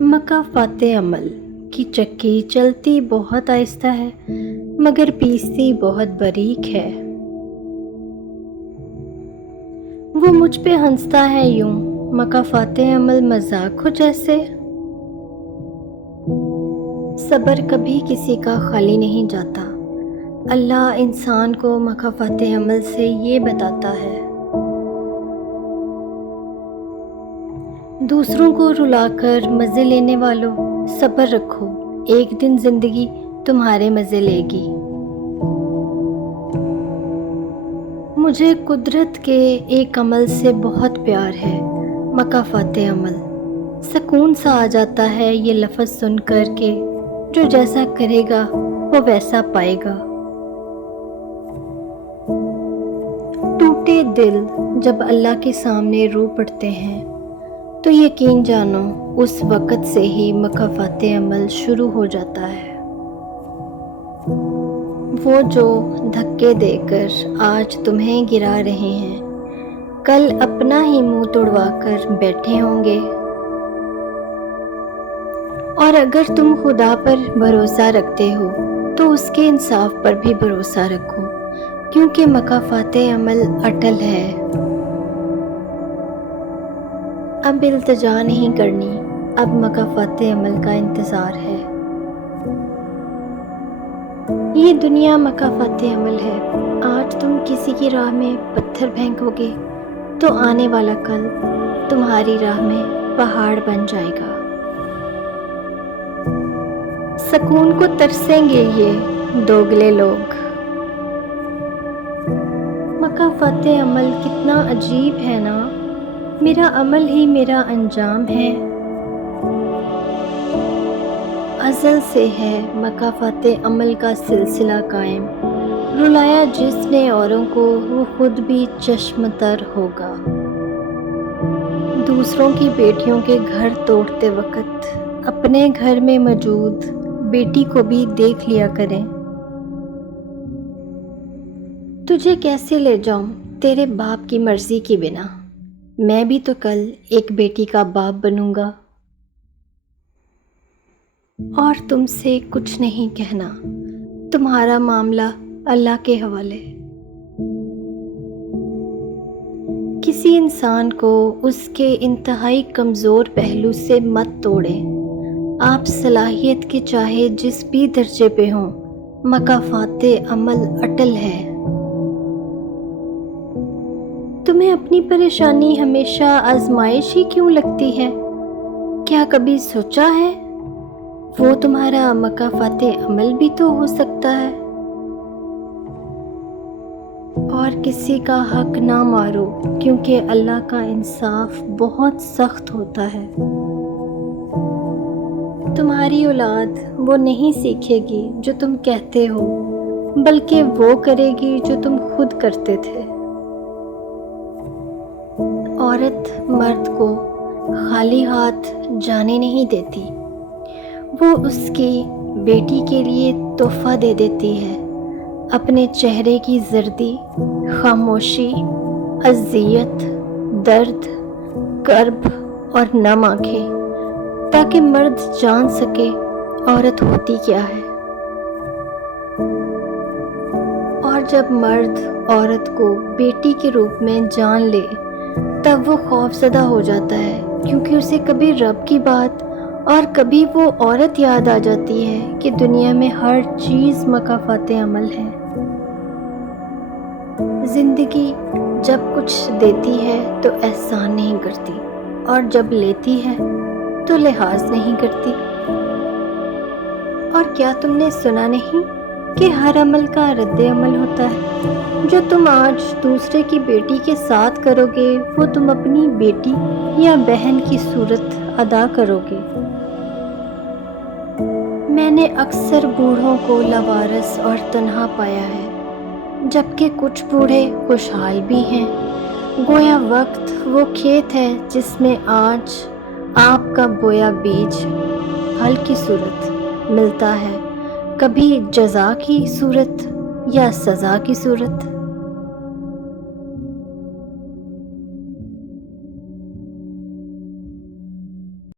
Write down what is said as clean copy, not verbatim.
مکافات عمل کی چکی چلتی بہت آہستہ ہے مگر پیستی بہت باریک ہے۔ وہ مجھ پہ ہنستا ہے یوں، مکافات عمل مذاق ہو جیسے۔ صبر کبھی کسی کا خالی نہیں جاتا۔ اللہ انسان کو مکافات عمل سے یہ بتاتا ہے، دوسروں کو رلا کر مزے لینے والوں، صبر رکھو، ایک دن زندگی تمہارے مزے لے گی۔ مجھے قدرت کے ایک عمل سے بہت پیار ہے، مکافات عمل۔ سکون سا آ جاتا ہے یہ لفظ سن کر کے جو جیسا کرے گا وہ ویسا پائے گا۔ ٹوٹے دل جب اللہ کے سامنے رو پڑتے ہیں تو یقین جانو اس وقت سے ہی مکافات عمل شروع ہو جاتا ہے۔ وہ جو دھکے دے کر آج تمہیں گرا رہے ہیں کل اپنا ہی منہ توڑوا کر بیٹھے ہوں گے۔ اور اگر تم خدا پر بھروسہ رکھتے ہو تو اس کے انصاف پر بھی بھروسہ رکھو، کیونکہ مکافات عمل اٹل ہے۔ اب التجا نہیں کرنی، اب مکافات عمل کا انتظار ہے۔ یہ دنیا مکافات عمل ہے۔ آج تم کسی کی راہ میں پتھر پھینکو گے تو آنے والا کل تمہاری راہ میں پہاڑ بن جائے گا۔ سکون کو ترسیں گے یہ دوگلے لوگ۔ مکافات عمل کتنا عجیب ہے نا، میرا عمل ہی میرا انجام ہے۔ ازل سے ہے مکافات عمل کا سلسلہ قائم، رلایا جس نے اوروں کو وہ خود بھی چشم تر ہوگا۔ دوسروں کی بیٹیوں کے گھر توڑتے وقت اپنے گھر میں موجود بیٹی کو بھی دیکھ لیا کریں۔ تجھے کیسے لے جاؤں تیرے باپ کی مرضی کے بنا، میں بھی تو کل ایک بیٹی کا باپ بنوں گا۔ اور تم سے کچھ نہیں کہنا، تمہارا معاملہ اللہ کے حوالے۔ کسی انسان کو اس کے انتہائی کمزور پہلو سے مت توڑیں۔ آپ صلاحیت کے چاہے جس بھی درجے پہ ہوں، مکافات عمل اٹل ہے۔ تمہیں اپنی پریشانی ہمیشہ آزمائش ہی کیوں لگتی ہے؟ کیا کبھی سوچا ہے وہ تمہارا مکافات عمل بھی تو ہو سکتا ہے؟ اور کسی کا حق نہ مارو، کیونکہ اللہ کا انصاف بہت سخت ہوتا ہے۔ تمہاری اولاد وہ نہیں سیکھے گی جو تم کہتے ہو، بلکہ وہ کرے گی جو تم خود کرتے تھے۔ عورت مرد کو خالی ہاتھ جانے نہیں دیتی، وہ اس کی بیٹی کے لیے تحفہ دے دیتی ہے، اپنے چہرے کی زردی، خاموشی، اذیت، درد، کرب اور نم آنکھیں، تاکہ مرد جان سکے عورت ہوتی کیا ہے۔ اور جب مرد عورت کو بیٹی کے روپ میں جان لے تب وہ خوف زدہ ہو جاتا ہے، کیونکہ اسے کبھی رب کی بات اور کبھی وہ عورت یاد آ جاتی ہے کہ دنیا میں ہر چیز مکافات عمل ہے۔ زندگی جب کچھ دیتی ہے تو احسان نہیں کرتی، اور جب لیتی ہے تو لحاظ نہیں کرتی۔ اور کیا تم نے سنا نہیں کہ ہر عمل کا رد عمل ہوتا ہے؟ جو تم آج دوسرے کی بیٹی کے ساتھ کرو گے وہ تم اپنی بیٹی یا بہن کی صورت ادا کرو گے۔ میں نے اکثر بوڑھوں کو لاوارث اور تنہا پایا ہے، جبکہ کچھ بوڑھے خوشحال بھی ہیں، گویا وقت وہ کھیت ہے جس میں آج آپ کا بویا بیج پھل کی صورت ملتا ہے، کبھی جزا کی صورت یا سزا کی صورت۔